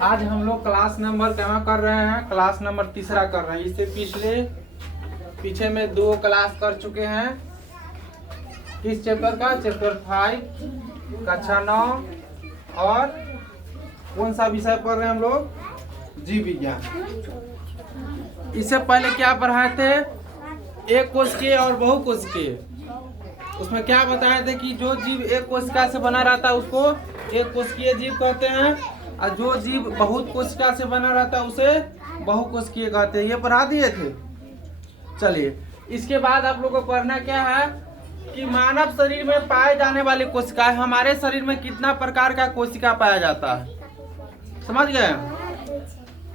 आज हम लोग क्लास नंबर क्या कर रहे हैं, क्लास नंबर तीसरा कर रहे हैं। इससे पीछे में 2 क्लास कर चुके हैं। किस चैप्टर का? चैप्टर 5 कक्षा 9। और कौन सा विषय पढ़ रहे हैं हम लोग? जीव विज्ञान। इससे पहले क्या पढ़ाए थे? एक कोशिकीय और बहुकोशिकीय। उसमें क्या बताए थे कि जो जीव एक कोशिका से बना रहता है उसको एक कोशिकीय जीव कहते हैं, और जो जीव बहुत कोशिका से बना रहता है उसे बहुकोशिकीय कहते हैं। ये पढ़ा दिए थे। चलिए, इसके बाद आप लोगों को पढ़ना क्या है कि मानव शरीर में पाए जाने वाली कोशिकाएं, हमारे शरीर में कितना प्रकार का कोशिका पाया जाता है, समझ गए?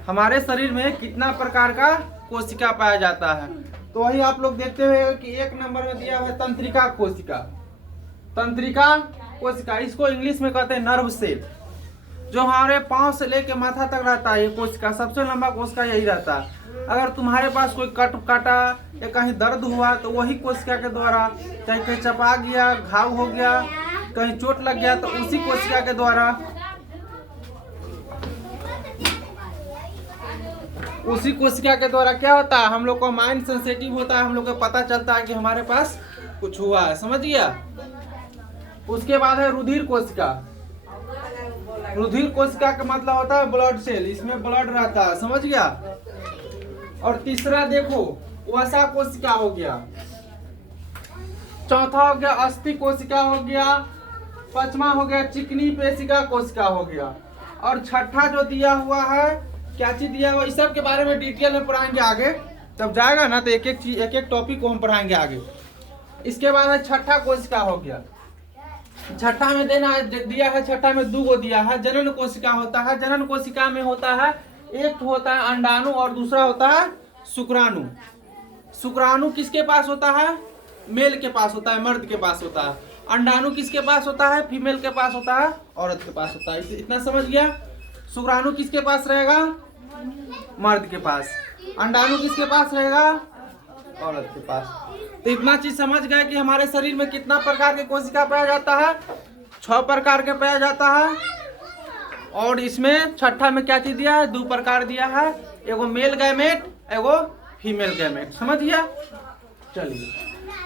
हमारे शरीर में कितना प्रकार का कोशिका पाया जाता है। तो वही आप लोग देखते हुए कि 1 नंबर में दिया हुआ है तंत्रिका कोशिका। तंत्रिका कोशिका, इसको इंग्लिश में कहते हैं नर्व सेल। जो हमारे पांव से लेके माथा तक रहता है, ये कोशिका सबसे लंबा कोशिका यही रहता है। अगर तुम्हारे पास कोई कट काटा या कहीं दर्द हुआ तो वही कोशिका के द्वारा, चाहे कहीं चपा गया, घाव हो गया, कहीं चोट लग गया तो उसी कोशिका के द्वारा क्या होता है, हम लोग को माइंड सेंसिटिव होता है, हम लोग को पता चलता है कि हमारे पास कुछ हुआ है, समझ गया? उसके बाद है रुधिर कोशिका। रुधिर कोशिका का मतलब होता है ब्लड सेल, इसमें ब्लड रहता है, समझ गया? और तीसरा देखो वसा कोशिका हो गया। चौथा हो गया अस्थि कोशिका हो गया। 5वां हो गया चिकनी पेशिका कोशिका हो गया। और छठा जो दिया हुआ है, क्या चीज दिया हुआ, इस सब के बारे में डिटेल में पढ़ाएंगे आगे। जब जाएगा ना तो एक एक टॉपिक को हम पढ़ाएंगे आगे। इसके बाद है छठा कोशिका हो गया। छठा में दिया है, छठा में 2 गो दिया है। जनन कोशिका होता है। जनन कोशिका में होता है, एक होता है अंडाणु और दूसरा होता है शुक्राणु। शुक्राणु किसके पास होता है? मेल के पास होता है, मर्द के पास होता है। अंडाणु किसके पास होता है? फीमेल के पास होता है, औरत के पास होता है। इतना समझ गया? शुक्राणु किसके पास रहेगा? मर्द के पास। अंडाणु किसके पास रहेगा? औरत के पास। तो इतना चीज समझ गए कि हमारे शरीर में कितना प्रकार के कोशिका पाया जाता है? 6 प्रकार के पाया जाता है। और इसमें छठा में क्या चीज दिया है? 2 प्रकार दिया है, एगो मेल गैमेट, एगो फीमेल गैमेट, समझ गया? चलिए,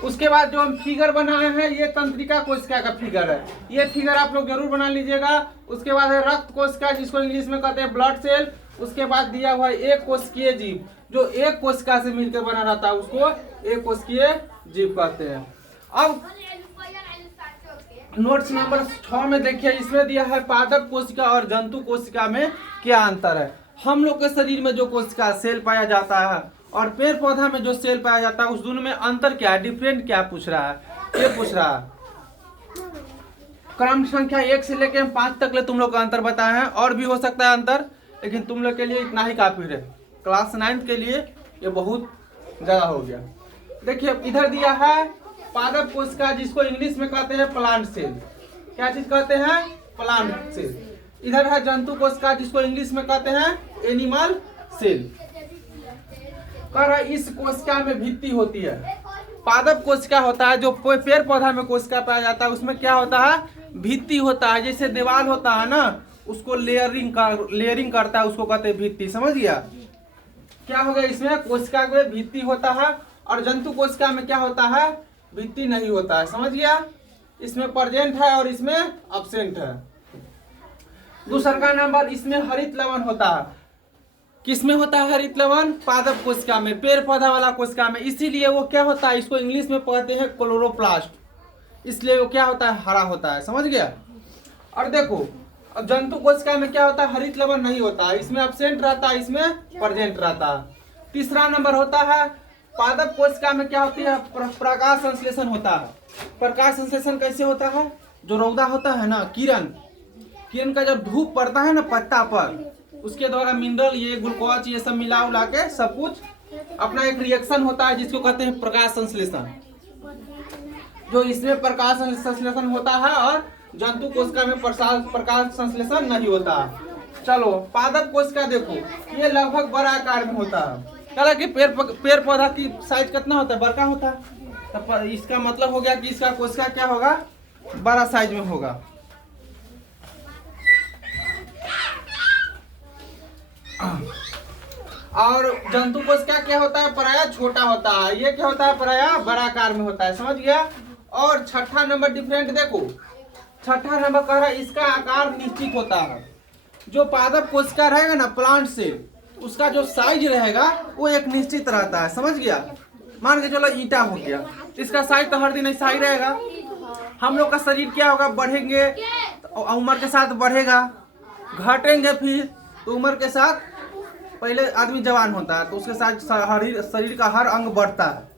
उसके बाद जो हम फिगर बनाए हैं ये तंत्रिका कोशिका का फिगर है। ये फिगर आप लोग जरूर बना लीजिएगा। उसके बाद है रक्त कोशिका, जिसको इंग्लिश में कहते हैं ब्लड सेल। उसके बाद दिया हुआ है एक कोशिकीय जीव, जो एक कोशिका से मिलकर बना रहता है उसको एक कोशिकीय जीव कहते हैं। अब नोट्स नंबर 6 में देखिए, इसमें दिया है पादप कोशिका और जंतु कोशिका में क्या अंतर है। हम लोग के शरीर में जो कोशिका सेल पाया जाता है और पेड़ पौधा में जो सेल पाया जाता है, उस दोनों में अंतर क्या है, डिफरेंट क्या पूछ रहा है? ये पूछ रहा है। क्रम संख्या 1 से लेकर 5 तक ले तुम लोग का अंतर बताए हैं, और भी हो सकता है अंतर, लेकिन तुम लोग के लिए इतना ही काफी है। क्लास 9 के लिए ये बहुत ज्यादा हो गया। देखिए इधर दिया है पादप कोशिका, जिसको इंग्लिश में कहते हैं प्लांट सेल। क्या चीज कहते हैं? Plant cell. इधर है जंतु कोशिका, जिसको इंग्लिश में कहते हैं एनिमल सेल। इस कोशिका में भित्ति होती है। पादप कोशिका होता है जो पेड़ पौधा में कोशिका पाया जाता है, उसमें क्या होता है? भित्ति होता है। जैसे दीवार होता है ना, उसको लेयरिंग करता है, उसको कहते हैं भित्ति, समझ गया? क्या हो गया? इसमें कोशिका में भित्ति होता है। और जंतु कोशिका में क्या होता है? भित्ति नहीं होता है, समझ गया? इसमें प्रेजेंट है और इसमें अब्सेंट है। दूसरा नंबर, इसमें हरित लवण होता है। किसमें होता है हरित लवण? पादप कोशिका में, पेड़ पौधा वाला कोशिका में। इसीलिए वो क्या होता है, इसको इंग्लिश में कहते हैं क्लोरोप्लास्ट। इसलिए वो क्या होता है? हरा होता है, समझ गया? और देखो अब जंतु कोशिका में क्या होता है? हरित लवण नहीं होता है, इसमें अब्सेंट रहता है, इसमें प्रेजेंट रहता है। तीसरा नंबर होता है पादप कोशिका में क्या होती है? प्रकाश संश्लेषण होता है। प्रकाश संश्लेषण कैसे होता है? जो रौदा होता है ना, किरण का जब धूप पड़ता है ना पत्ता पर, उसके द्वारा मिनरल, ये ग्लूकोज, ये सब मिला उला के सब कुछ अपना एक रिएक्शन होता है, जिसको कहते हैं प्रकाश संश्लेषण। जो इसमें प्रकाश संश्लेषण होता है और जंतु कोशिका में प्रकाश संश्लेषण नहीं होता। चलो पादप कोशिका देखो, ये लगभग बड़ा आकार में होता है। हालांकि पेड़ पौधा की साइज कितना होता है? बड़का होता है। तो इसका मतलब हो गया कि इसका कोशिका क्या होगा? बड़ा साइज में होगा। और जंतु कोशिका क्या होता है, प्रायः छोटा होता है। ये क्या होता है, प्रायः बड़ा आकार में होता है, समझ गया। और छठा नंबर डिफरेंट देखो, छठा नंबर कह रहा है इसका आकार निश्चित होता है। जो पादप कोशिका रहेगा ना प्लांट सेल, उसका जो साइज रहेगा वो एक निश्चित रहता है, समझ गया। मान के चलो ईंटा हो गया, इसका साइज तो हर दिन ऐसा ही रहेगा। हम लोग का शरीर क्या होगा, बढ़ेंगे तो उम्र के साथ बढ़ेगा, घटेंगे फिर तो उम्र के साथ, पहले आदमी जवान होता है तो उसके साथ शरीर का हर अंग बढ़ता है,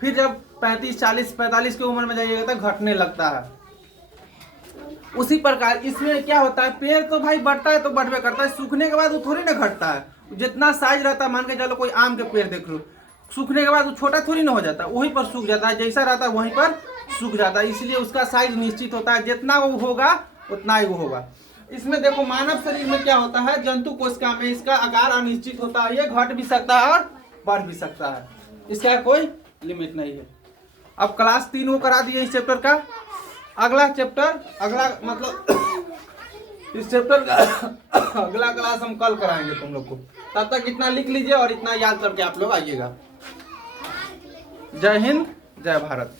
फिर जब 35, 40, 45 की उम्र में जाइएगा तो घटने लगता है। उसी प्रकार इसमें क्या होता है, पेड़ तो भाई बढ़ता है तो बढ़वे करता है, सूखने के बाद वो थोड़ी ना घटता है। जितना साइज रहता है, मान के चलो कोई आम के पेड़ देख लो, सूखने के बाद वो छोटा थोड़ी ना हो जाता, वहीं पर सूख जाता है, जैसा रहता है वहीं पर सूख जाता है। इसलिए उसका साइज निश्चित होता है, जितना वो होगा उतना ही वो होगा। इसमें देखो मानव शरीर में क्या होता है, जंतु कोशिका में इसका आकार अनिश्चित होता है, ये घट भी सकता है और बढ़ भी सकता है, इसका कोई लिमिट नहीं है। अब क्लास 3 वो करा दिए इस चैप्टर का। अगला चैप्टर, अगला मतलब इस चैप्टर का अगला क्लास हम कल कराएंगे तुम लोग को। तब तक इतना लिख लीजिए और इतना याद करके आप लोग आइएगा। जय हिंद, जय भारत।